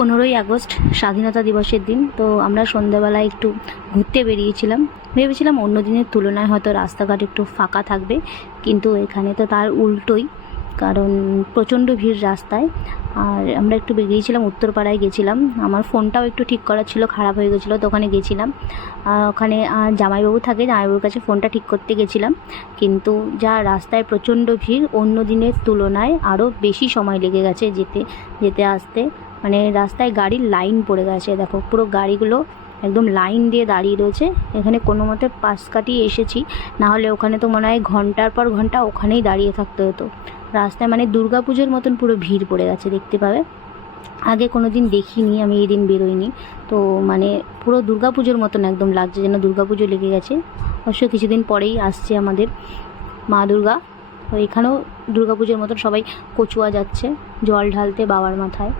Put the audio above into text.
15ই August স্বাধীনতা দিবসের দিন। তো আমরা সন্ধ্যাবেলায় একটু ঘুরতে বেরিয়েছিলাম। ভেবেছিলাম অন্য দিনের তুলনায় হয়তো রাস্তাঘাট একটু ফাঁকা থাকবে, কিন্তু এখানে তো তার উল্টোই, কারণ প্রচণ্ড ভিড় রাস্তায়। আর আমরা একটু বেরিয়েছিলাম, উত্তরপাড়ায় গেছিলাম। আমার ফোনটাও একটু ঠিক করার ছিল, খারাপ হয়ে গেছিলো, তো ওখানে গেছিলাম। ওখানে জামাইবাবু থাকে, জামাইবাবুর কাছে ফোনটা ঠিক করতে গেছিলাম। কিন্তু যা রাস্তায় প্রচণ্ড ভিড়, অন্য দিনের তুলনায় আরও বেশি সময় লেগে গেছে যেতে যেতে আসতে। মানে রাস্তায় গাড়ির লাইন পড়ে গেছে, দেখো পুরো গাড়িগুলো একদম লাইন দিয়ে দাঁড়িয়ে রয়েছে। এখানে কোনো মতে পাশ কাটিয়ে এসেছি, নাহলে ওখানে তো মনে হয় ঘন্টার পর ঘন্টা ওখানেই দাঁড়িয়ে থাকতে হতো। রাস্তায় মানে দুর্গাপুজোর মতন পুরো ভিড় পড়ে গেছে, দেখতে পাবে। আগে কোনো দিন দেখিনি আমি, এই দিন বেরোইনি, তো মানে পুরো দুর্গাপুজোর মতন একদম লাগছে, যেন দুর্গাপুজো লেগে গেছে। অবশ্য কিছুদিন পরেই আসছে আমাদের মা দুর্গা, তো এখানেও দুর্গাপুজোর মতন সবাই কচুয়া যাচ্ছে জল ঢালতে বাবার মাথায়।